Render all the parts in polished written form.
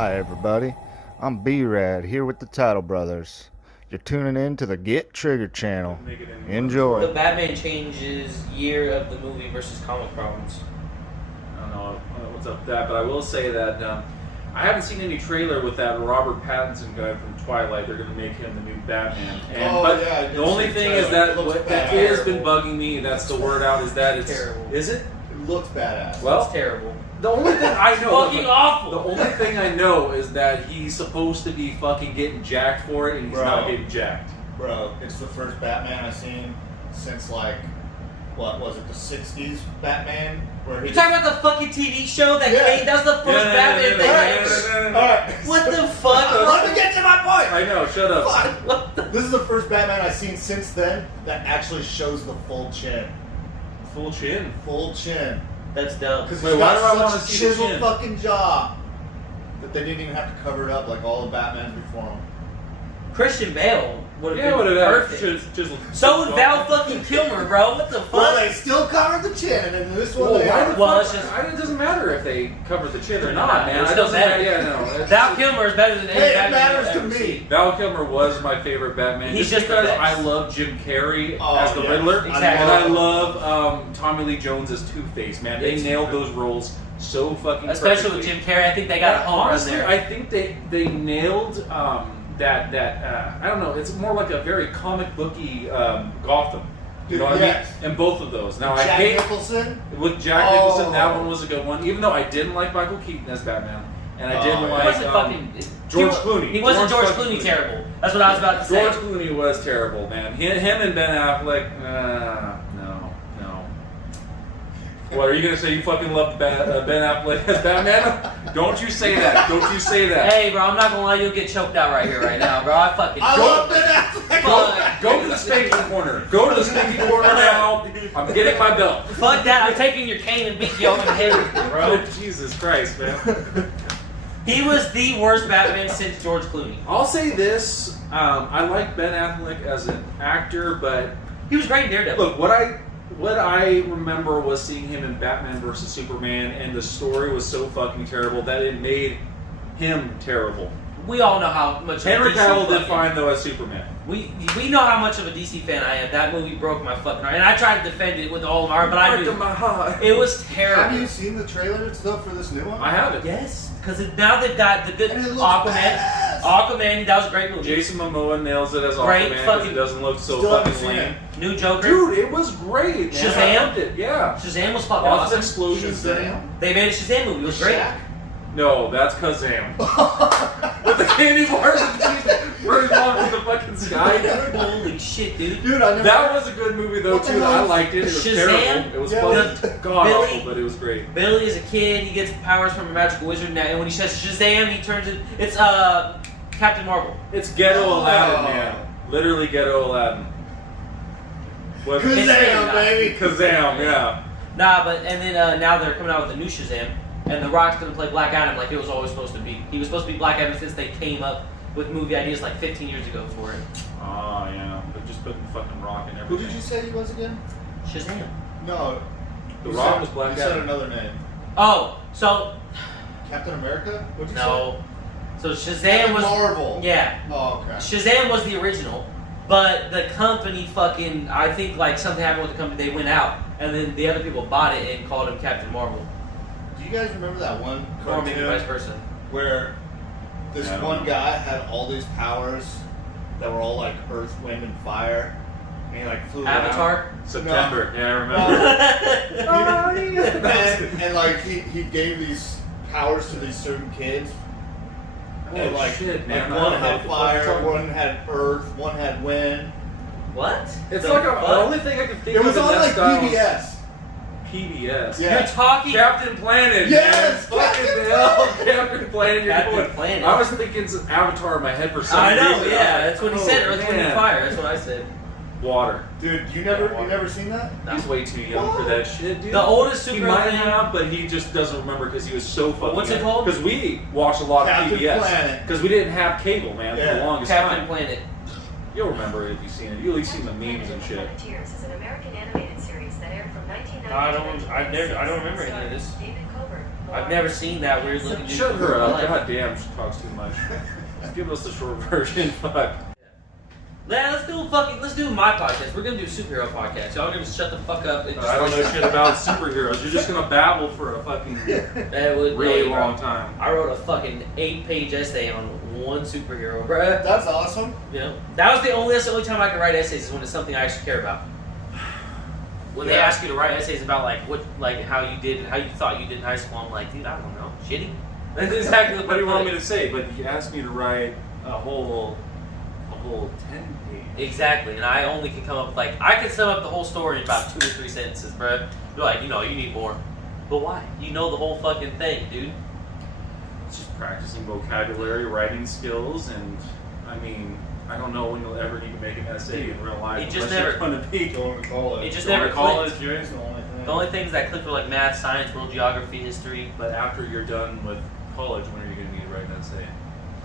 Hi, everybody. I'm B-Rad here with the Title Brothers. You're tuning in to the Get Triggered channel. Enjoy. The Batman changes year of the movie versus comic problems. I don't know what's up with that, but I will say that I haven't seen any trailer with that Robert Pattinson guy from Twilight. They're going to make him the new Batman. But the only thing is that what has been bugging me, that's the word out, is that it's terrible. Is it? It looks badass. Well, It's terrible. the only thing I know, Fucking awful. The only thing I know is that he's supposed to be fucking getting jacked for it, and he's not getting jacked. Bro, it's the first Batman I've seen since what was it, the 60s Batman? Where You talking about the fucking TV show that came? That's the first Batman thing. Alright. What the fuck? Let me get to my point! I know, shut up. What the? This is the first Batman I've seen since then that actually shows the full chin. Full chin. Full chin. That's dumb. Because Wait, he's why do I got want such to a see the chiseled chin? fucking jaw that they didn't even have to cover it up like all the Batmans before him. Christian Bale would have Yeah, been perfect. just So would Val fucking Kilmer, bro. What the fuck? Well, they still covered the chin, and in this one Well, they why are. the Well, fuck? it's just- It doesn't matter if they cover the chin or Nah, not, man. it's It still doesn't better. matter. Yeah, no. Val Kilmer is better than any Hey, it Batman matters I've to ever me. seen. Val Kilmer was my favorite Batman. He's just just the because best. I love Jim Carrey Oh, as the yeah. Riddler, Exactly. and I love Tommy Lee Jones as Two-Face. Man, they It's nailed true. those roles so fucking Especially with perfectly. Jim Carrey, I think they got a home run Honestly, there. I think they nailed that I don't know. It's more like a very comic booky Gotham. You know what Yes. I mean? And both of those. Now Jack I hate Nicholson? with Jack Nicholson. That one was a good one. Even though I didn't like Michael Keaton as Batman, and I didn't yeah. He like wasn't fucking George he, Clooney. He wasn't George fucking Clooney terrible. That's what I was about to say. George Clooney was terrible, man. Him and Ben Affleck, no. What, are you going to say you fucking love Ben Affleck as Batman? Don't you say that. Don't you say that. Hey, bro, I'm not gonna lie, you'll get choked out right here, right now, bro. I fucking. I love Ben Affleck! Fuck. Go to the spanking corner. Go to the spanking corner now. I'm getting my belt. Fuck that! I'm taking your cane and beat you over the head with it, bro. Oh, Jesus Christ, man. He was the worst Batman since George Clooney. I'll say this. I like Ben Affleck as an actor, but He was great in Daredevil. look, what I remember was seeing him in Batman vs. Superman, and the story was so fucking terrible that it made him terrible. We all know how much. Henry of a DC Cavill did fucking- fine though as Superman. We know how much of a DC fan I am. That movie broke my fucking heart, and I tried to defend it with all my heart, but I knew my heart. it was Have terrible. you seen the trailer stuff for this new one? I have it. Yes, because now they've got the good And it looks Aquaman. badass. Aquaman, that was a great movie. Jason Momoa nails it as Great Aquaman because fucking- it doesn't look so Still haven't fucking seen lame. it. New Joker. Dude, it was great. Man. Shazam? I loved it. Yeah. Shazam was fucking Lots of awesome. explosions. Shazam? They made a Shazam movie. It was great. Shaq? No, that's Kazam. With the candy bars and cheese burning off in the fucking sky. Holy shit, dude. Dude, I never. That was a good movie though What the too. hell I is liked it. It was Shazam? terrible. It was Yeah, fucking god Billy? awful, but it was great. Billy is a kid. He gets powers from a magical wizard, and when he says Shazam, he turns it. It's Captain Marvel. It's ghetto Oh. Aladdin, man. Literally ghetto Aladdin. What? Kazam, baby! Kazam, yeah. Nah, but and then now they're coming out with a new Shazam, and The Rock's gonna play Black Adam like it was always supposed to be. He was supposed to be Black Adam since they came up with movie ideas like 15 years ago for it. Oh yeah. They're just putting fucking Rock in Who everything. did you say he was again? Shazam. No. The you Rock said- was Black You said Adam. another name. Oh, so Captain America? What'd you say? no. So Shazam Captain was Marvel. yeah. Oh, okay. Shazam was the original, but the company fucking I think like something happened with the company. They went out, and then the other people bought it and called him Captain Marvel, Do you guys remember that one or maybe vice cartoon versa. where this I don't one know. guy had all these powers that were all like earth, wind, and fire? And he like flew around. Avatar. September. Yeah, I remember. and like he gave these powers to these certain kids. And like, shit, man. like I one don't know had what the fuck you're fire, talking one had earth, one had wind. What? It's The like fuck? the only thing I can think It of was in on that like style is PBS. PBS. Yeah. You're talking. Captain Planet. Yes, man. Captain Fucking hell, Captain Planet. You're Captain going- Planet. I was thinking some Avatar in my head for some I know. reason. Yeah, that's what he Oh, said. Earth, Wind, and man. Fire. That's what I said. Water. Dude, you never seen that? He's way too young for that shit, dude. The oldest He superhero might thing. have, but he just doesn't remember because he was so fucking. What's it called? Because we watched a lot Captain of PBS. Planet. Because we didn't have cable, man, for Yeah. the longest Captain time. Planet. You'll remember it if you've seen it. You'll at least seen the memes and shit. Is an American animated series that aired from 1990 I don't remember any of this. David Coburn, I've never seen that weird looking dude. Shut her up. Like, God damn, she talks too much. Just give us the short version. Fuck. Man, let's do my podcast. We're gonna do a superhero podcast. Y'all are gonna shut the fuck up and just I don't know shit about superheroes. You're just gonna babble for a fucking really long time. I wrote a fucking 8-page essay on one superhero, bruh. That's awesome. Yeah. That's the only time I can write essays is when it's something I actually care about. When they ask you to write essays about how you thought you did in high school, I'm like, dude, I don't know. Shitty. That's exactly What do you want me to say? But you asked me to write a whole 10 page. Exactly, and I only can come up with I can sum up the whole story in about 2 or 3 sentences, bro. You're like, you need more. But why? You know the whole fucking thing, dude. It's just practicing vocabulary, writing skills, and I mean, I don't know when you'll ever need to make an essay in real life. It just unless never. you're going to be Going to college. It just going never to college. clicked. You're That's the only thing. The only things that clicked were like math, science, world geography, history. But after you're done with college, when are you going to need to write an essay?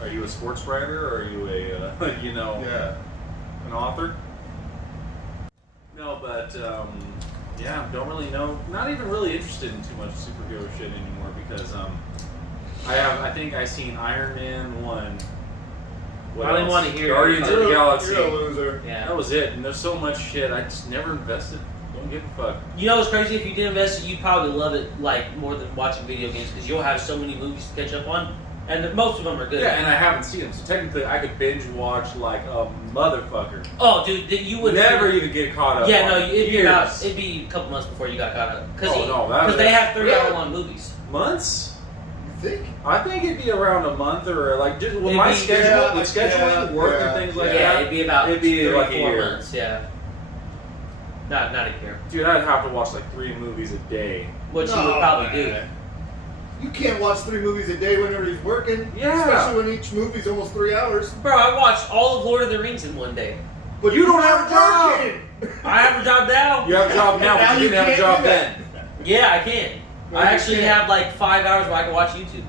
Are you a sports writer, or are you a an author? No, but don't really know. Not even really interested in too much superhero shit anymore because I think I seen Iron Man 1. What I didn't else? want to hear Guardians of the Galaxy. You're a loser. Yeah. That was it, and there's so much shit. I just never invested. Don't give a fuck. You know what's crazy? If you did invest it, you'd probably love it more than watching video games because you'll have so many movies to catch up on, and most of them are good. Yeah, and I haven't seen them, so technically I could binge watch like a motherfucker. Oh, dude, you would Never even get caught up. Yeah, on no, years. it'd be a couple months before you got caught up. Because they have 3-hour-long movies. Months? You think? I think it'd be around a month or like just with It'd my be- schedule, with scheduling, work, and things like Yeah, that. it'd be about It'd be 3 like or a 4 year. months. Yeah, not a year. Dude, I'd have to watch like 3 movies a day. Which you would probably do. You can't watch 3 movies a day whenever he's working. Yeah. Especially when each movie's almost 3 hours. Bro, I watched all of Lord of the Rings in one day. But you don't have a job. I have a job now. You have a job now, Now but you you didn't have a can't job do then. Yeah, I can. No, I you actually can't. have like 5 hours where I can watch YouTube.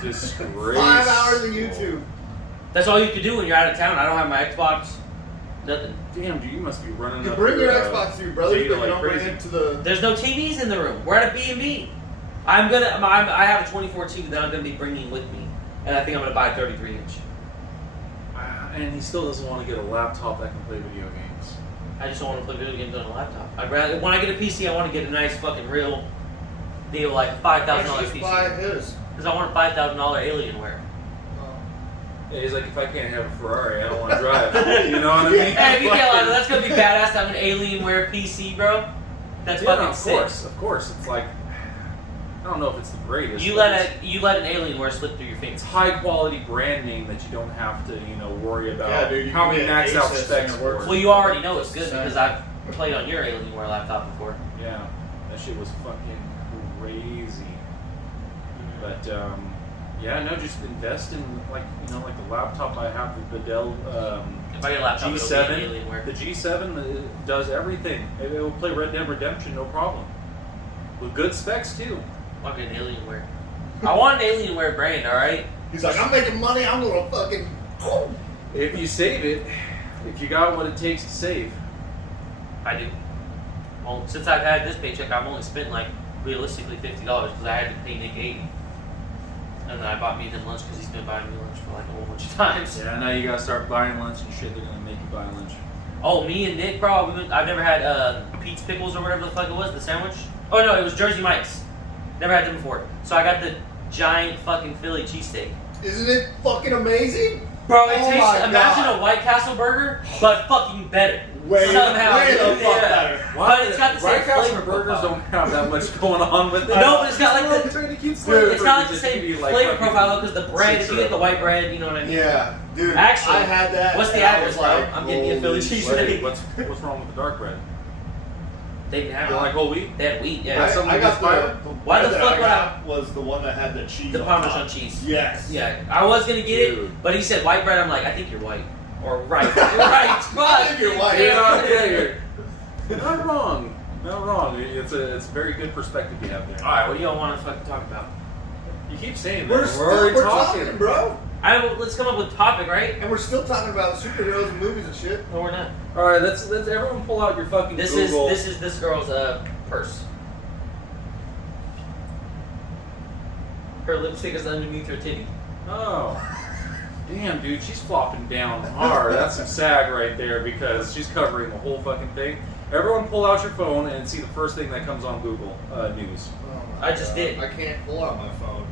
Disgrace. 5 hours of YouTube. That's all you can do when you're out of town. I don't have my Xbox. Nothing. Damn, dude, you must be running You up bring your your, Xbox to your brothers, data but you like don't bring crazy. it to the. There's no TVs in the room. We're at a B&B. I have a 24 TV that I'm gonna be bringing with me, and I think I'm gonna buy a 33-inch. And he still doesn't want to get a laptop that can play video games. I just don't want to play video games on a laptop. I'd rather when I get a PC, I want to get a nice fucking real deal, like $5,000 Just buy PC. his. Because I want a $5,000 Alienware. Yeah, he's like, if I can't have a Ferrari, I don't want to drive. You know what I mean? Hey, if you can't lie, that's gonna be badass to have an Alienware PC, bro. That's fucking of sick. Of course. It's like, I don't know if it's the greatest. You but let it's- an Alienware slip through your It's fingers. high quality brand name that you don't have to, worry about Yeah, dude, you how can many get max out Asus specs and it for. works. Well, you already know it's good because I've played on your Alienware laptop before. Yeah, that shit was fucking crazy. But just invest in like the laptop I have, the Dell If I get a laptop, it'll be G7. an Alienware. The G7 does everything. It will play Red Dead Redemption, no problem. With good specs too. Fuck an Alienware. I want an Alienware brand, alright? He's like, I'm making money. I'm gonna fucking. If you save it, if you got what it takes to save. I do. Well, since I've had this paycheck, I've only spent like realistically $50 because I had to pay Nick $80. And then I bought me him lunch because he's been buying me lunch for like a whole bunch of times. Yeah, now you gotta start buying lunch and shit. They're gonna make you buy lunch. Oh, me and Nick, bro, I've never had Pete's Pickles or whatever the fuck it was, the sandwich. Oh no, it was Jersey Mike's. Never had them before. So I got the giant fucking Philly cheesesteak. Isn't it fucking amazing? Bro, it Oh tastes, my imagine God. a White Castle burger, but fucking better. Way Somehow. the fuck better. But it's got the same White Castle flavor burgers profile. don't have that much going on with it. No, but it's got like the trying to keep it's got like the burgers that same give you, like, flavor fucking profile because the bread, if you get the syrup. white bread, you know what I mean? Yeah, dude. Actually, I had that. what's the and I address, was bro? like, I'm getting you a Philly holy cheesesteak. shit. What's wrong with the dark bread? They didn't have You it. like whole wheat? They had wheat, Yeah, yeah. something I got that's fire? Why the bread fuck that would I I- got was the one that had the cheese. The on Parmesan top. cheese. Yes. Yeah, I was gonna get it, Dude. but he said white bread. I'm like, I think you're white. Or right. You're right. Fuck. I think you're white. You're not wrong. Not wrong. It's a very good perspective you have there. Alright, what do y'all want to fucking talk about? You keep saying that. We're talking, bro. Let's come up with a topic, right? And we're still talking about superheroes and movies and shit. No, we're not. All right, let's everyone pull out your fucking This Google. is this girl's purse. Her lipstick is underneath her titty. Oh. Damn, dude, she's flopping down hard. That's some sag right there because she's covering the whole fucking thing. Everyone pull out your phone and see the first thing that comes on Google News. Oh I just did. I can't pull out my phone.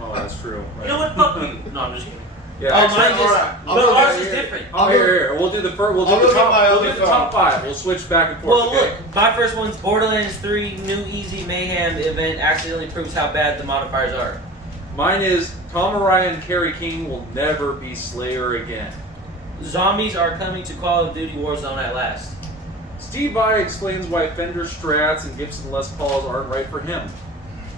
Oh, that's true. Right. You know what? Fuck you. No, I'm just kidding. Yeah, Oh, actually, mine just. alright. But I'll ours go is here. different. Oh, here. We'll do the first. We'll do I'll the look at top. my We'll other do the top phone. 5. We'll switch back and forth. Well, okay? look, my first one's Borderlands 3 New Easy Mayhem event accidentally proves how bad the modifiers are. Mine is Tom Araya and Kerry King will never be Slayer again. Zombies are coming to Call of Duty Warzone at last. Steve Vai explains why Fender Strats and Gibson Les Pauls aren't right for him.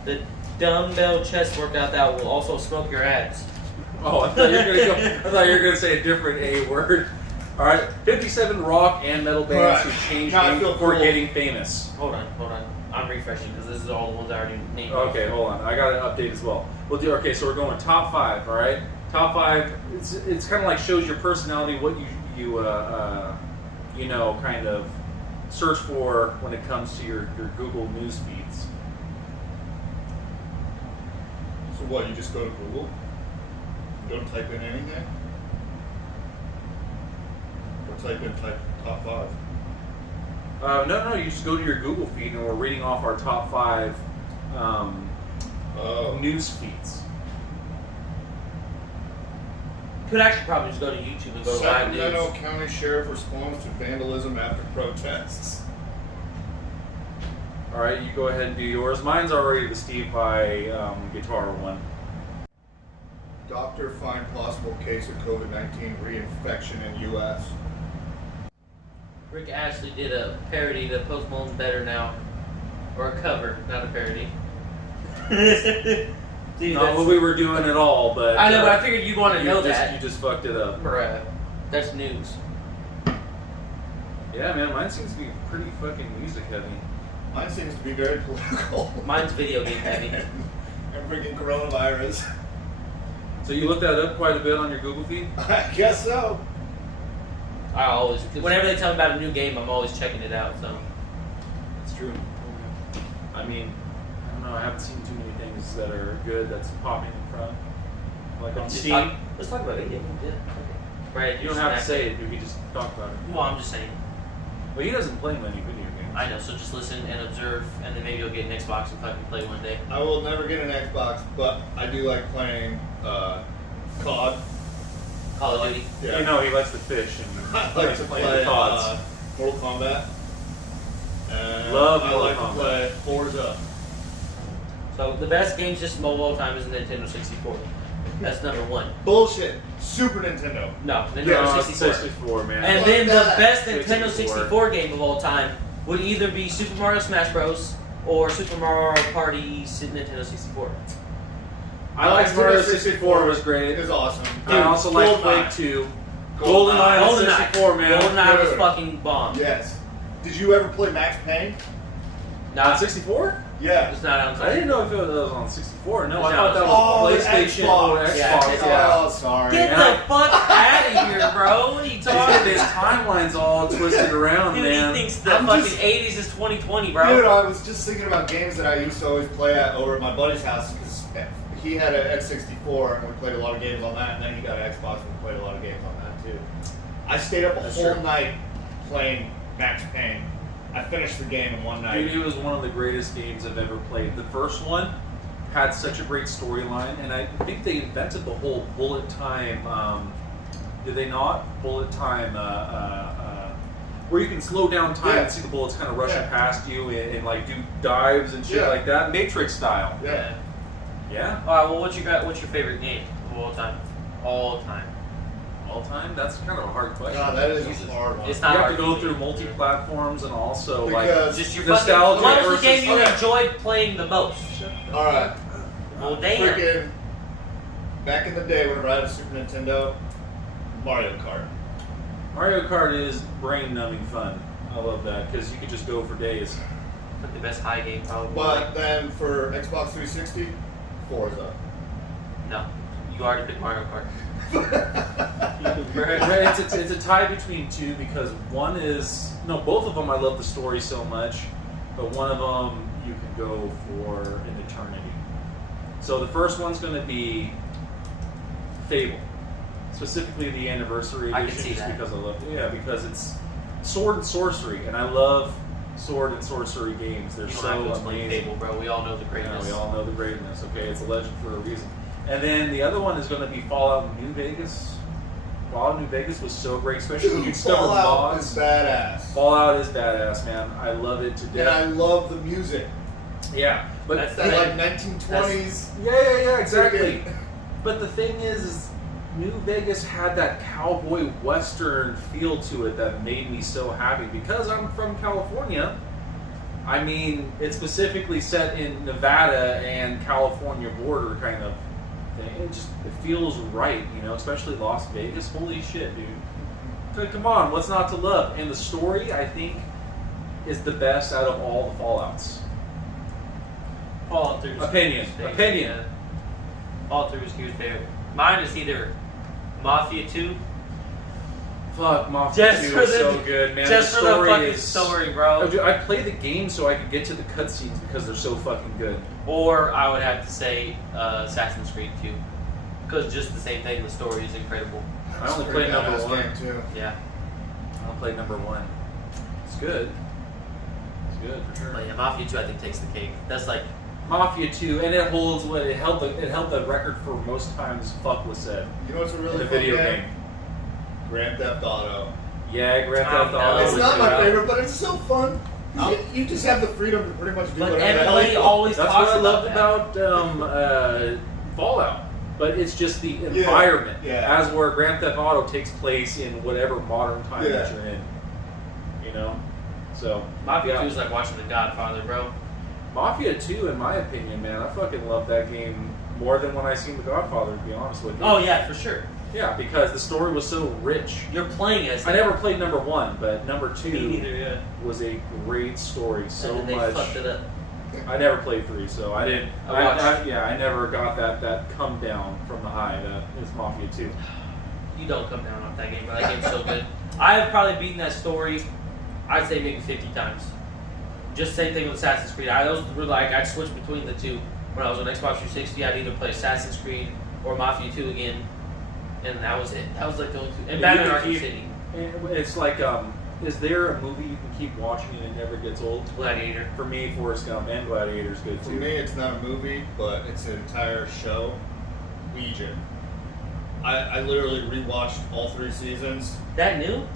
The dumbbell chest workout that will also smoke your ads. Oh, I thought you were gonna say a different A word. All right, 57 rock and metal bands Alright. who changed Now I names feel before cool. getting famous. Hold on. I'm refreshing because this is all the ones I already named. Okay, hold on. I got an update as well. We'll do. Okay, so we're going top 5. All right, top 5. It's kind of like shows your personality, what you know, kind of search for when it comes to your Google News feeds. So what? You just go to Google? You don't type in anything? Or type top 5? No, you just go to your Google feed, and we're reading off our top 5 news feeds. Could actually probably just go to YouTube and go to live Sacramento news. County Sheriff responds to vandalism after protests. All right, you go ahead and do yours. Mine's already the Steve Vai guitar one. Doctor find possible case of COVID-19 reinfection in U.S. Rick Ashley did a parody that Post Malone's Better Now. Or a cover, not a parody. Dude, Not what we were doing at all, but I know, but I figured you'd want to know that. You just fucked it up. Bruh. That's news. Yeah, man, mine seems to be pretty fucking music heavy. Mine seems to be very political. Mine's video game heavy. And freaking coronavirus. So you looked that up quite a bit on your Google feed? I guess so. I always, whenever they tell me about a new game, I'm always checking it out. So It's true. I mean, I don't know, I haven't seen too many things that are good that's popping in front. Like on let's Steam. talk about video games. Yeah. Brad, You don't have to say it, you can just talk about it. Well, I'm just saying. Well, he doesn't play many video games. I know. So just listen and observe, and then maybe you'll get an Xbox and fucking play one day. I will never get an Xbox, but I do like playing COD. Call of Duty. Yeah. You know, he likes to fish and I like to play play the CODs. Mortal Kombat. And Love I Mortal like Kombat. to play Forza. So the best games just mobile all time is the Nintendo 64. That's number 1. Bullshit. Super Nintendo. No, Nintendo No, it's 64. 64, man. And Fuck then the that. best Nintendo 64. 64 game of all time would either be Super Mario Smash Bros. Or Super Mario Party Nintendo 64. I like Mario 64 was great. It was awesome. I also like GoldenEye. Quake 2. GoldenEye on GoldenEye. 64, man. GoldenEye was Dude. fucking bomb. Yes. Did you ever play Max Payne? Nah, On 64? Yeah. it's not on. I didn't know if it was on 64. No, It's I not thought that on was Oh, PlayStation Xbox. or Xbox. Yeah, it's Yeah. Oh, sorry. Get And the fuck out of here, bro! What are you Dude, talking his about? timeline's all twisted around, Dude, man. he thinks the I'm fucking just- 80s is 2020, bro. Dude, I was just thinking about games that I used to always play at over at my buddy's house because he had an N64 and we played a lot of games on that, and then he got an Xbox and we played a lot of games on that too. I stayed up a That's whole true. night playing Max Payne. I finished the game in one Dude, night. it was one of the greatest games I've ever played. The first one had such a great storyline, and I think they invented the whole bullet time. Did they not? Bullet time, where you can slow down time Yeah. and see the bullets kind of rushing Yeah. past you and like do dives and shit Yeah. like that, Matrix style. Yeah. Yeah, All right. Well, what's your favorite game of all time? All time. all time. That's kind of a hard question. God, that is Jesus. a hard one. It's You not have hard to go for through me. multi-platforms and also like Because Just your nostalgia fucking. What was the versus- game you okay. enjoyed playing the most? All right. Well, damn. Freaking back in the day, whenever I had a Super Nintendo, Mario Kart. Mario Kart is brain-numbing fun. I love that because you could just go for days. Like the best high game, probably. But then for Xbox 360, Forza. No, you already picked Mario Kart. It's a tie between two because one is both of them I love the story so much, but one of them you can go for an eternity. So the first one's going to be Fable, specifically the anniversary edition. I can see just that. because I love it. Yeah, because it's sword and sorcery, and I love sword and sorcery games. They're You don't so have to explain amazing. Fable, bro. We all know the Yeah, greatness. we all know the greatness. Okay, it's a legend for a reason. And then the other one is going to be Fallout New Vegas. Fallout New Vegas was so great, especially when you discover Fallout mods. is badass. Fallout is badass, man. I love it to And I death. love the music. Yeah, but That's That That- like 1920s. yeah, exactly. Freaking- But the thing is New Vegas had that cowboy western feel to it that made me so happy because I'm from California. I mean, it's specifically set in Nevada and California border kind of thing. It feels right, you know, especially Las Vegas. Holy shit, dude. So, come on, what's not to love? And the story, I think, is the best out of all the Fallouts. Fallout 3 was Opinion. huge favorite. Opinion. Yeah. Fallout 3 was a huge favorite. Mine is either Mafia 2. Fuck, Mafia Just 2 for is the- so good, man. Just the for the story fucking is, story, bro. I play the game so I could get to the cutscenes because they're so fucking good. Or I would have to say Assassin's Creed 2. Because just the same thing, the story is incredible. I only It's a played pretty number badass 1. game, too. Yeah. I only played number 1. It's good. It's good for sure. But yeah, Mafia 2 I think takes the cake. That's like, Mafia 2, and it holds what it held the record for most times fuck was said You know what's a really in a fun video game? game. Grand Theft Auto. Yeah, Grand Theft I Auto. know. It's was not good. my favorite, but it's so fun. Oh. You just have the freedom to pretty much do but whatever the hell everybody you want. always That's talks what I loved about about Fallout. But it's just the environment. yeah. As where Grand Theft Auto takes place in whatever modern time that Yeah. you're in. You know? So, that. Mafia yeah. 2 is like watching The Godfather, bro. Mafia 2, in my opinion, man, I fucking love that game more than when I seen The Godfather, to be honest with you. Oh yeah, for sure. Yeah, because the story was so rich. You're playing as I never played number 1, but number 2 Me neither, yeah. was a great story. So and then they much. fucked it up. I never played 3, so I didn't. I watched. I never got that come down from the high that is Mafia 2. You don't come down off that game, bro. That game's so good. I have probably beaten that story, I'd say maybe 50 times. Just same thing with Assassin's Creed. Those were like, I'd switch between the two. When I was on Xbox 360, I'd either play Assassin's Creed or Mafia 2 again. And that was it. That was like the only two. And Yeah, Batman you Arkham can keep- City. It's like, is there a movie you can keep watching and it never gets old? Gladiator. For me, Forrest Gump and Gladiator's good For too. me, it's not a movie, but it's an entire show. Legion. I literally rewatched all 3 seasons. That new?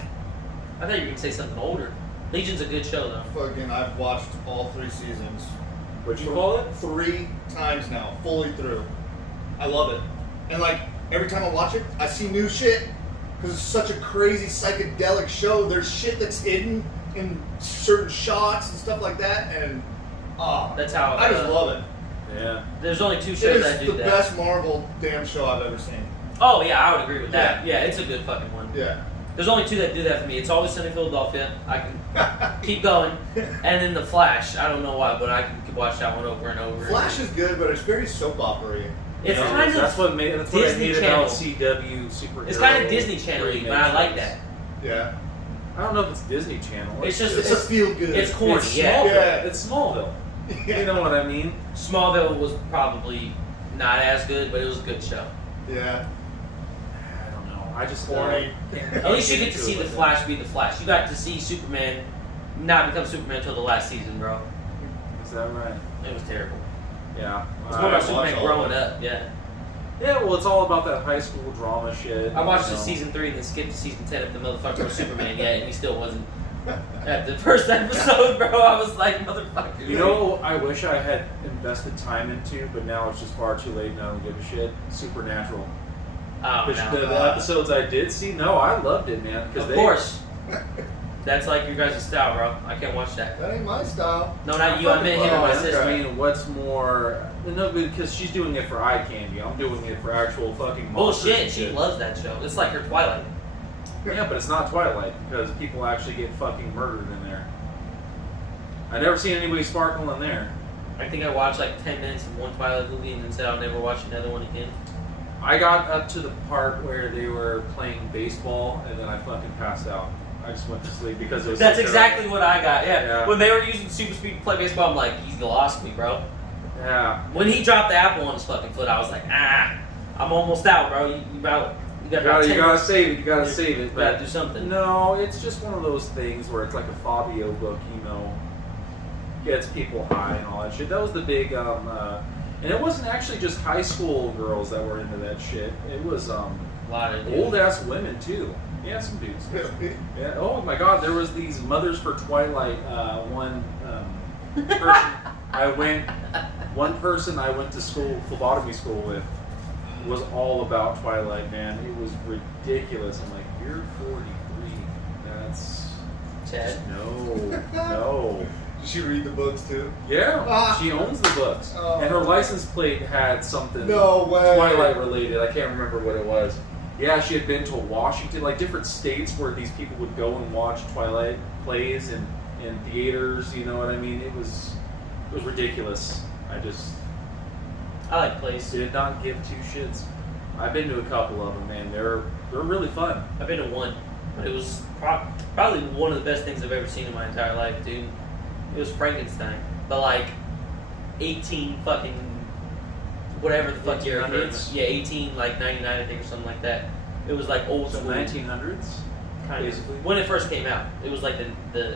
I thought you were going to say something older. Legion's a good show, though. Fucking, I've watched all 3 seasons. What'd you call it? 3 times now, fully through. I love it. And like, every time I watch it, I see new shit. Because it's such a crazy psychedelic show. There's shit that's hidden in certain shots and stuff like that. And, That's how I just love it. Yeah. There's only 2 It shows that is do the that. best Marvel damn show I've ever seen. Oh, yeah, I would agree with that. Yeah, it's a good fucking one. Yeah. There's only 2 that do that for me. It's Always Sunny in Philadelphia. I can keep going. And then The Flash. I don't know why, but I can watch that one over and over. Flash is good, but it's very soap opera-y. It's You know, kind of that's what I Disney hate Channel. about CW superhero. It's kind of Disney Channel, but I like that. Yeah. I don't know if it's Disney Channel. It's just It's a feel good. it's corny. It's Yeah. Smallville. Yeah. It's Smallville. You know what I mean? Smallville was probably not as good, but it was a good show. Yeah. I don't know. I just Corny. At least you get to see the Flash be the Flash. You got to see Superman not become Superman until the last season, bro. Is that right? It was terrible. Yeah. It's more about I Superman watched all growing of it. up. Yeah. Yeah, well, it's all about that high school drama shit. I watched you the know. season 3 and then skipped to season 10 if the motherfucker was Superman yet, and he still wasn't. At the first episode, bro, I was like, motherfucker. You know, I wish I had invested time into, but now it's just far too late and I don't give a shit. Supernatural. Oh, The no. episodes I did see, no, I loved it, man. Of course. That's like your guys' style, bro. I can't watch that. That ain't my style. No, not you. I meant him and my sister. I mean, what's more? No, because she's doing it for eye candy. I'm doing it for actual fucking monsters Bullshit. and She shit. loves that show. It's like her Twilight. Yeah, but it's not Twilight because people actually get fucking murdered in there. I never seen anybody sparkle in there. I think I watched like 10 minutes of one Twilight movie and then said I'll never watch another one again. I got up to the part where they were playing baseball and then I fucking passed out. I just went to sleep because it was. That's so exactly what I got. Yeah. Yeah. When they were using super speed to play baseball, I'm like, you lost me, bro. Yeah. When he dropped the apple on his fucking foot, I was like, I'm almost out, bro. You gotta save it. You gotta save it. You gotta do something. No, it's just one of those things where it's like a Fabio book, you know, gets people high and all that shit. That was the big, and it wasn't actually just high school girls that were into that shit. It was a lot of old ass women too. Yeah, some dudes. Really? Yeah. Oh my God, there was these Mothers for Twilight. One person one person I went to school, phlebotomy school with, was all about Twilight, man. It was ridiculous. I'm like, you're 43. That's Chad. no. Did she read the books too? Yeah, she owns the books, and her license plate had something No way. Twilight related. I can't remember what it was. Yeah, she had been to Washington, like different states where these people would go and watch Twilight plays in theaters. You know what I mean? It was ridiculous. I like plays. Did not give two shits. I've been to a couple of them, man. They're really fun. I've been to one, but it was probably one of the best things I've ever seen in my entire life, dude. It was Frankenstein, but like 18 fucking whatever the fuck year it came. 1800s? Yeah, 18 like 99 I think or something like that. It was like old So school. 1900s, Kind of. basically. When it first came out, it was like the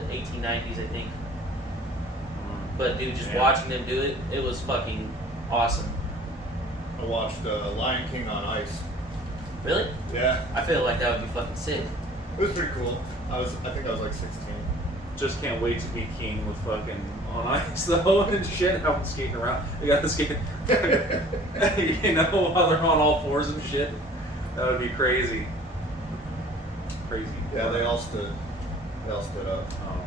1890s I think. But dude, just watching them do it, it was fucking awesome. I watched Lion King on ice. Really? Yeah, I feel like that would be fucking sick. it was pretty cool. I think I was like 16. Just can't wait to be king with fucking on ice though and shit. How I'm skating around. They got the skate, you know, while they're on all fours and shit. That would be crazy. Crazy. Yeah, they all stood up. Oh.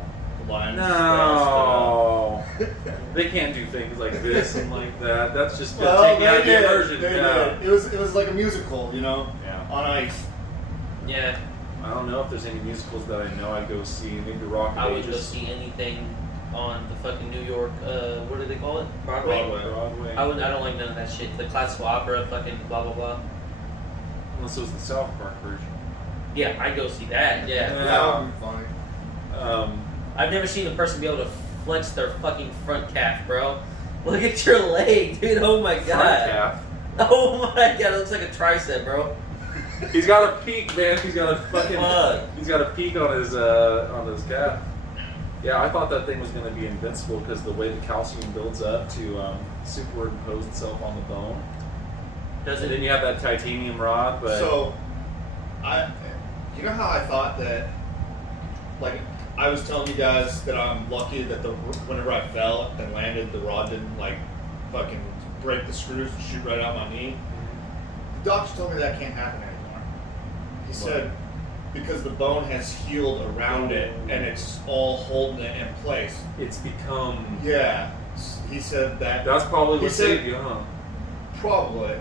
The lions. No, They all stood up. they can't do things like this and like that. That's just Well, taking out they the did. immersion. They Yeah. did. It was like a musical, you know, Yeah. on ice. Yeah, I don't know if there's any musicals that I know I'd go see. Maybe Rock and I would go Ages. see anything on the fucking New York. What do they call it? Broadway. Broadway. I don't like none of that shit. The classical opera, fucking blah blah blah. Unless it was the South Park version. Yeah, I go see that. Yeah. That would be funny. I've never seen a person be able to flex their fucking front calf, bro. Look at your leg, dude. Oh my god. Front calf. Oh my god, it looks like a tricep, bro. He's got a peak, man. He's got a fucking. Fuck. He's got a peak on his calf. Yeah, I thought that thing was going to be invincible because the way the calcium builds up to superimpose itself on the bone. Does And then it? you have that titanium rod, but So, you know how I thought that, like, I was telling you guys that I'm lucky that whenever I fell and landed, the rod didn't like fucking break the screws and shoot right out my knee. The doctor told me that can't happen anymore. He said because the bone has healed around it and it's all holding it in place. it's become. Yeah, he said that. That's probably He what said- saved you, huh? Probably.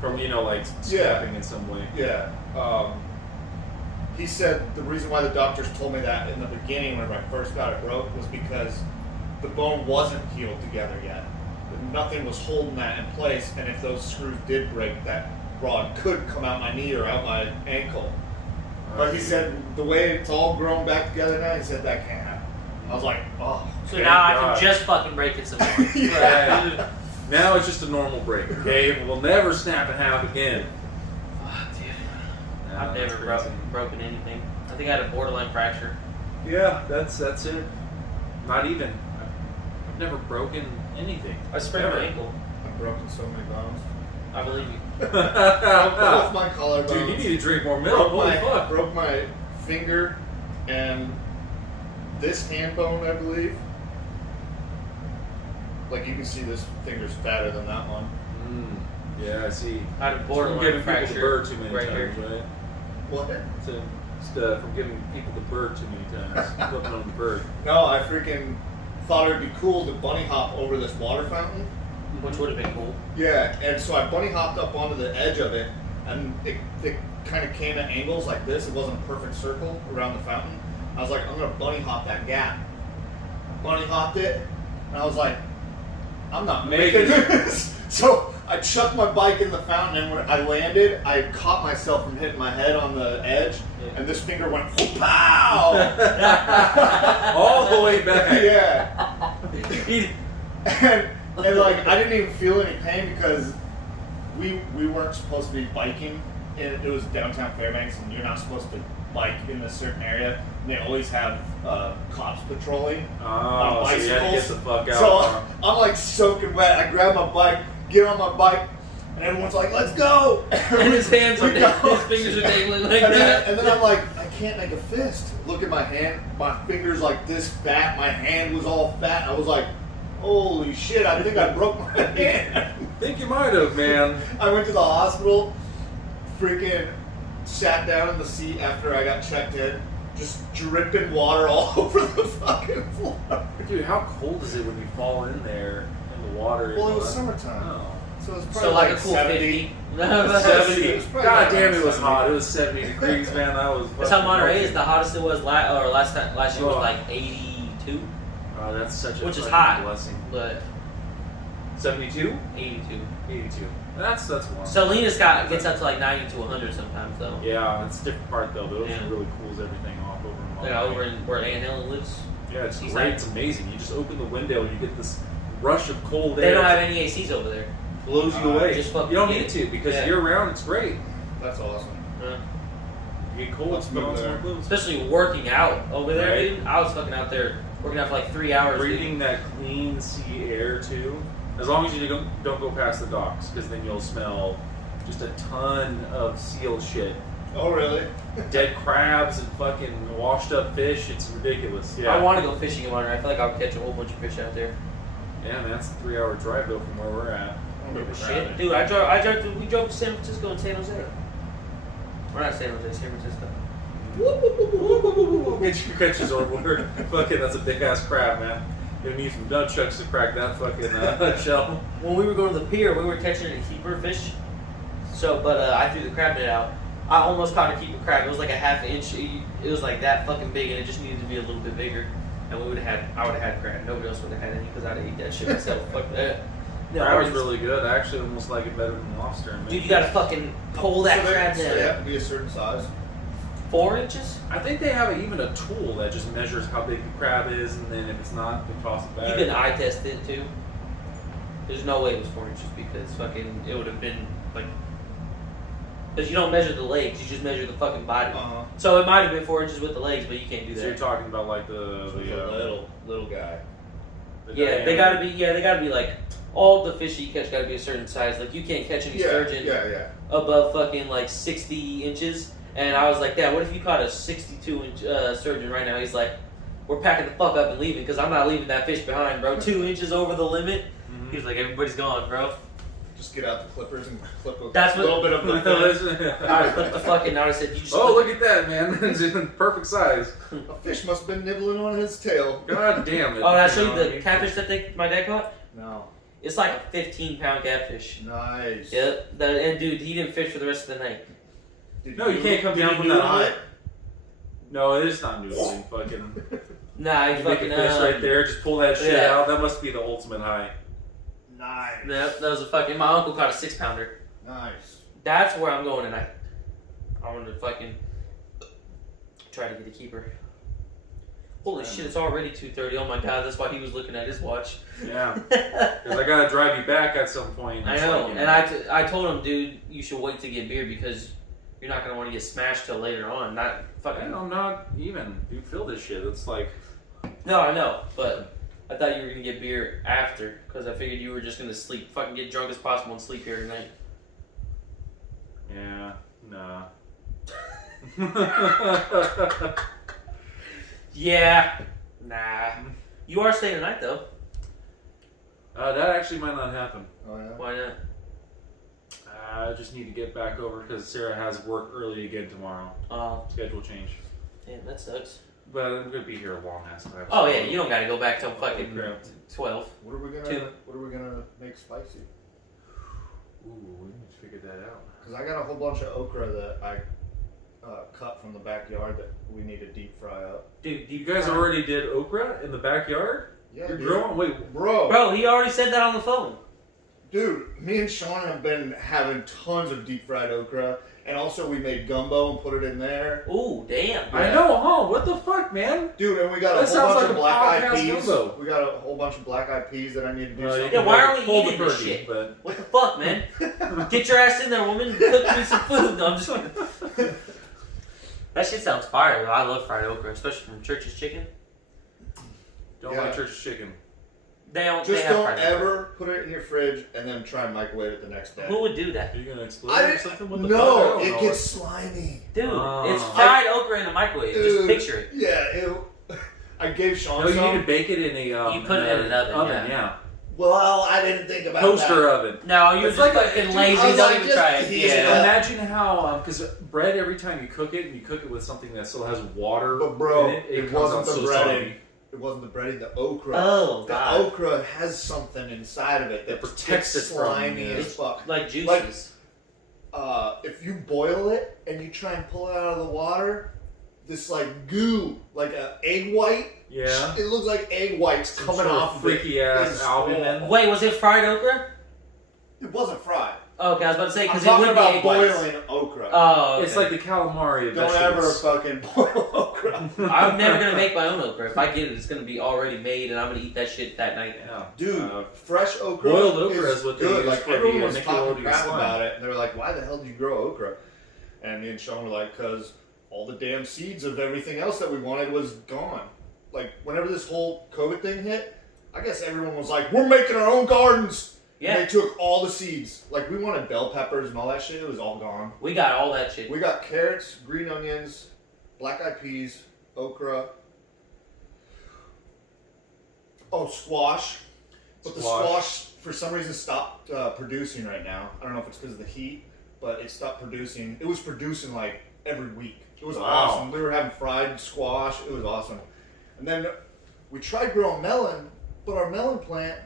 From like snapping in some way. Yeah. He said the reason why the doctors told me that in the beginning, whenever I first got it broke, was because the bone wasn't healed together yet. Nothing was holding that in place, and if those screws did break, that rod could come out my knee or out my ankle. But he said the way it's all grown back together now, he said that can't happen. I was like, oh. So Thank now I God. can just fucking break it some more. Yeah. Now it's just a normal break, okay? We'll never snap in half again. Fuck, dude. Nah, I've that's never crazy. broken anything. I think I had a borderline fracture. Yeah, that's it. Not even. I've never broken anything. I sprained my Never. ankle. I've broken so many bones. I believe you. Both my collarbones. Dude, you need to drink more milk. Holy fuck. Broke my finger and this hand bone, I believe. Like you can see, this finger's fatter than that one. Yeah, I see. I had a From borderline giving people the fracture bird too many right times, here. right? What? So, from giving people the bird too many times. Flipping on the bird. No, I freaking thought it'd be cool to bunny hop over this water fountain. Which would have been cool. Yeah, and so I bunny hopped up onto the edge of it, and it kind of came at angles like this. It wasn't a perfect circle around the fountain. I was like, I'm gonna bunny hop that gap. Bunny hopped it, and I was like, I'm not making this. So I chucked my bike in the fountain, and when I landed, I caught myself from hitting my head on the edge, and this finger went pow! All the way back. Yeah. And And like I didn't even feel any pain because we weren't supposed to be biking. And it was downtown Fairbanks, and you're not supposed to bike in a certain area. And they always have cops patrolling on bicycles. So you had to get the fuck out. So I'm like soaking wet. I grab my bike, get on my bike, and everyone's like, "Let's go!" And his hands are his fingers are dangling like that. And then I'm like, I can't make a fist. Look at my hand. My fingers like this fat. My hand was all fat. I was like, holy shit! I think I broke my hand. I think you might have, man. I went to the hospital. Freaking sat down in the seat after I got checked in, just dripping water all over the fucking floor. Dude, how cold is it when you fall in there in the water? Well, it was summertime. Oh. So it was probably So like a cool 70. 50. 70. God damn, it was hot. It was 70 degrees, man. That was. That's how Monterey is. The hottest it was last year was like 82. Oh, that's such a Which is fucking hot. blessing. But 72? 82. 82. That's warm. Salinas gets up to like 90 to 100 sometimes though. Yeah, it's a different part though. The ocean Yeah. really cools everything off over in Like Monterey. over in where Ann Helen lives. Yeah, it's East great. side. It's amazing. You just open the window and you get this rush of cold air. They don't have any ACs over there. blows you away. Just fucking you don't get need to because yeah. year round it's great. That's awesome. You get cold, Let's put on move some there. clothes. Especially working out over there, Right. dude. I was fucking out there working out for like 3 hours. Breathing Dude. that clean sea air too. As long as you don't go past the docks, because then you'll smell just a ton of seal shit. Oh, really? Dead crabs and fucking washed up fish. It's ridiculous. Yeah. I want to go fishing in Monterey. I feel like I'll catch a whole bunch of fish out there. Yeah, man, it's a 3-hour drive though from where we're at. But shit, dude, we drove to San Francisco and San Jose. We're not San Jose, San Francisco. Get your catches over. Fucking, that's a big ass crab, man. You're gonna need some nunchucks to crack that fucking shell. When we were going to the pier, we were catching a keeper fish. So, but I threw the crab net out. I almost caught a keeper crab. It was like a half inch. It was like that fucking big, and it just needed to be a little bit bigger. And I would have had crab. Nobody else would have had any because I'd eat that shit myself. Fuck that. No, Crab was really good. I actually almost like it better than lobster. Dude, you gotta fucking pull that crab So they net. have to be a certain size. 4 inches? I think they have even a tool that just measures how big the crab is, and then if it's not, they toss it back. You can eye test it too. There's no way it was 4 inches because fucking it would have been like. Because you don't measure the legs, you just measure the fucking body. Uh-huh. So it might have been 4 inches with the legs, but you can't do So you're that. talking about like the little guy. Yeah, they gotta be. Yeah, they gotta be like all the fish you catch gotta be a certain size. Like you can't catch any sturgeon Yeah. above fucking like 60 inches. And I was like, Dad, what if you caught a 62-inch sturgeon right now? He's like, we're packing the fuck up and leaving because I'm not leaving that fish behind, bro. 2 inches over the limit. Mm-hmm. He was like, everybody's gone, bro. Just get out the clippers and clip a That's what- little bit of the fish. I put the fucking out. I said, you just. Oh, look at that, man. It's in perfect size. A fish must have been nibbling on his tail. God damn it. Oh, did I show you the catfish that my dad caught? No. It's like a 15-pound catfish. Nice. Yep. And dude, he didn't fish for the rest of the night. No, you can't come down from that high. No, it is not noodling. Fucking. Nah, he You make a fucking. fish right there. Just pull that shit yeah. out. That must be the ultimate high. Nice. Yep, that was a fucking. My uncle caught a 6-pounder. Nice. That's where I'm going tonight. I want to fucking try to get a keeper. Holy shit, it's already 2:30. Oh my god, that's why he was looking at his watch. Yeah. Because I gotta drive you back at some point. I It's know, like, you and I told him, dude, you should wait to get beer because you're not gonna want to get smashed till later on. Not fucking. I'm not even. You feel this shit. It's like. No, I know, but I thought you were gonna get beer after because I figured you were just gonna sleep, fucking get drunk as possible and sleep here tonight. Yeah. Nah. Yeah, nah. You are staying tonight though. That actually might not happen. Oh, yeah? Why not? I just need to get back over because Sarah has work early again tomorrow. Schedule change. Damn, that sucks. But I'm gonna be here a long ass time. Oh yeah, you don't gotta go back till fucking crap. 12. What are we gonna make spicy? Ooh, we need to figure that out. Because I got a whole bunch of okra that I cut from the backyard that we need to deep fry up. Dude, You guys already did okra in the backyard? Yeah, You're dude. growing? Wait, Bro, he already said that on the phone. Dude, me and Sean have been having tons of deep fried okra, And also we made gumbo and put it in there. Ooh, damn. I know, huh? What the fuck, man? Dude, and we got a That whole sounds bunch like of a black eyed podcast peas. gumbo. We got a whole bunch of black eyed peas that I need to do You something. Yeah, why aren't we Hold the eating this turkey, shit? but What the fuck, man? Get your ass in there, woman. Cook me some food. No, I'm just kidding. That shit sounds fire, though. I love fried okra, especially from Church's Chicken. don't Yeah. like church chicken. They don't. Just they have don't fried okra. ever put it in your fridge and then try and microwave it the next day. Who would do that? Are you gonna explode I or didn't, something? What the no, fuck? I don't it know. gets slimy. Dude, Oh. it's fried okra in the microwave. Just Dude, picture it. Yeah, I gave Sean No, you some. need to bake it in a. You put it in an oven, yeah. Well, I didn't think about Toaster that. oven. No, you're It's just like a- fucking dude, lazy. I was Don't like, even just try it. heat it Yeah. up. Imagine how, because bread every time you cook it, and you cook it with something that still has water. But bro, in it it comes wasn't out the so breading. soggy. It wasn't the breading, the okra. Oh, the God. okra has something inside of it that protects gets it from, slimy yeah. as fuck. Like juices. If you boil it and you try and pull it out of the water, this like goo, like a egg white. Yeah. It looks like egg whites Some coming sort of off of freaky it. ass It's- albumin. Wait, was it fried okra? It wasn't fried. Oh, okay, I was about to say I'm because it talking would be about egg whites. boiling okra. Oh, okay. It's like the calamari of Don't ever vegetables. fucking boil okra. I'm never gonna make my own okra. If I get it, it's gonna be already made, and I'm gonna eat that shit that night. Yeah. Dude, fresh okra. boiled okra is what they good. use Like for everyone the was talking Nickelodeon crap slime. about it, and they were like, "Why the hell did you grow okra?" And me and Sean were like, "Cause all the damn seeds of everything else that we wanted was gone." Like whenever this whole COVID thing hit, I guess everyone was like, "We're making our own gardens." Yeah, And they took all the seeds. Like we wanted bell peppers and all that shit. It was all gone. we got all that shit. We got carrots, green onions, black eyed peas, okra. Oh, squash. But the squash, for some reason, stopped producing right now. I don't know if it's because of the heat, but it stopped producing. It was producing like every week. It was Wow. awesome. We were having fried squash. It was awesome. And then we tried growing melon, but our melon plant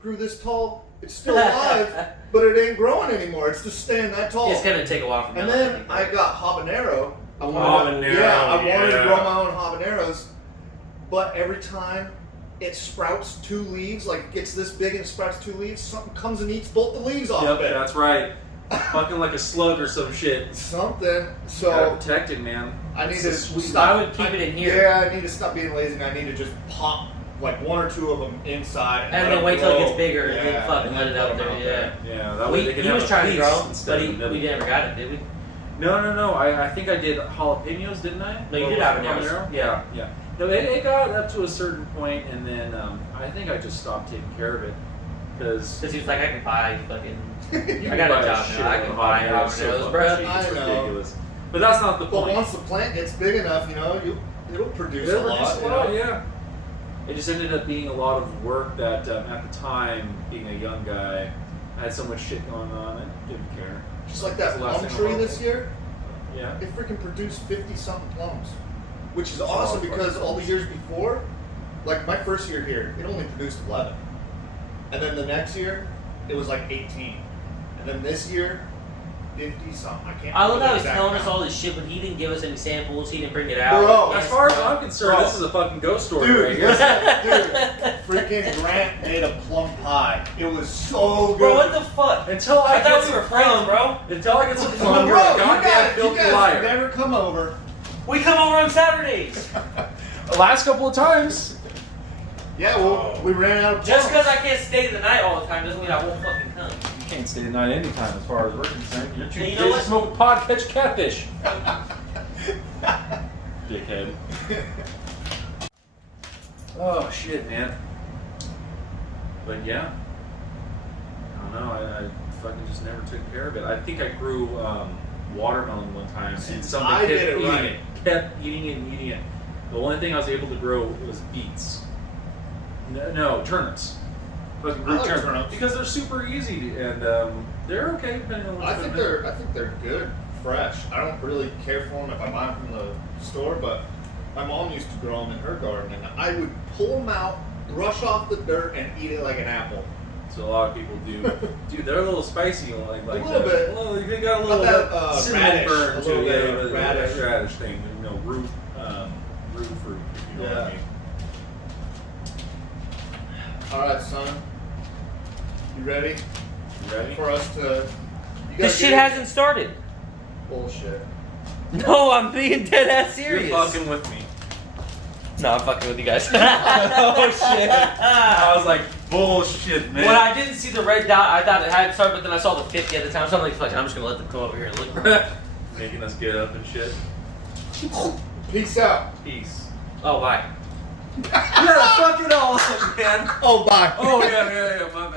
grew this tall. It's still alive, but it ain't growing anymore. It's just staying that tall. It's gonna take a while for And melon, then think. I got habanero. I wanted to Habanero, grow my own habaneros, but every time it sprouts 2 leaves, like it gets this big and it sprouts 2 leaves, something comes and eats both the leaves off Yep, of it. that's right. Fucking like a slug or some shit. Something. Gotta So protect it, man. I need It's to a sweet- stop. I would keep it in here. Yeah, I need to stop being lazy. And I need to just pop like 1 or 2 of them inside, And let then them wait till it grow. gets bigger and then Yeah, fucking and let then it put out them there. Yeah. Yeah, that way they can He have was a trying to feast grow, instead but of the middle. we never got it, did we? No. I think I did jalapenos, didn't I? No, you Or did was it habaneros. Yeah. No, it got up to a certain point, and then I think I just stopped taking care of it because Because he was like, I can buy fucking. you I got buy a job shit now. I on can buy habaneros so habaneros, fucking bro. cheap. I It's know. ridiculous. But that's not the But point. once the plant gets big enough, it'll produce a lot. you know? yeah. It just ended up being a lot of work that at the time, being a young guy, I had so much shit going on, I didn't care. Just like that It's the last plum thing I tree want. this year, Yeah. it freaking produced 50-something plums, which is That's a lot awesome of because fucking all the plums. years before, like my first year here, it only produced 11, and then the next year, it was like 18, and then this year, 50-something. I can't. I love remember how the he's exact telling us count. all this shit, but he didn't give us any samples. He didn't bring it out. Bro, As far as I'm concerned, Bro. this is a fucking ghost story Dude, right here. freaking Grant made a plum pie. It was so good. Bro, what the fuck? Until I I thought get we some were friends, plum, bro. Until I get some Bro, plum, you're a goddamn you filthy guys liar. never come over. We come over on Saturdays. The last couple of times. Yeah, well, we ran out of plums. Just because I can't stay the night all the time doesn't mean I won't fucking come. You can't stay the night anytime as far as we're concerned. You're too Hey, you know busy what? smoking pot, catch catfish. Dickhead. Oh shit, man. But yeah. I don't know, I fucking just never took care of it. I think I grew watermelon one time and somebody I kept did it eating right. it. Kept eating it and eating it. The only thing I was able to grow was beets. No, turnips. Fucking grew I like turnips. because they're super easy and they're okay depending on what's I think they're good fresh. I don't really care for them if I buy them from the store, but my mom used to grow them in her garden, and I would pull them out, brush off the dirt, and eat it like an apple. So a lot of people do. Dude, they're a little spicy, like A little bit. Well, they got a Got little that, cinnamon radish, burn a to little it. bit Yeah, of the radish. radish thing. You know, root fruit. If you know what I mean. All right, son. You ready You ready? for us to? You This gotta shit get- hasn't started. Bullshit. No, I'm being dead ass serious. You're fucking with me. No, I'm fucking with you guys. Oh shit! I was like, bullshit, man. When I didn't see the red dot, I thought it had started, but then I saw the 50 at the time, so I'm like, fuck it, I'm just gonna let them come over here and look. Making us get up and shit. Peace out. Peace. Oh, bye. Yeah, fuck it all, man. Oh, bye. Oh yeah, my bad.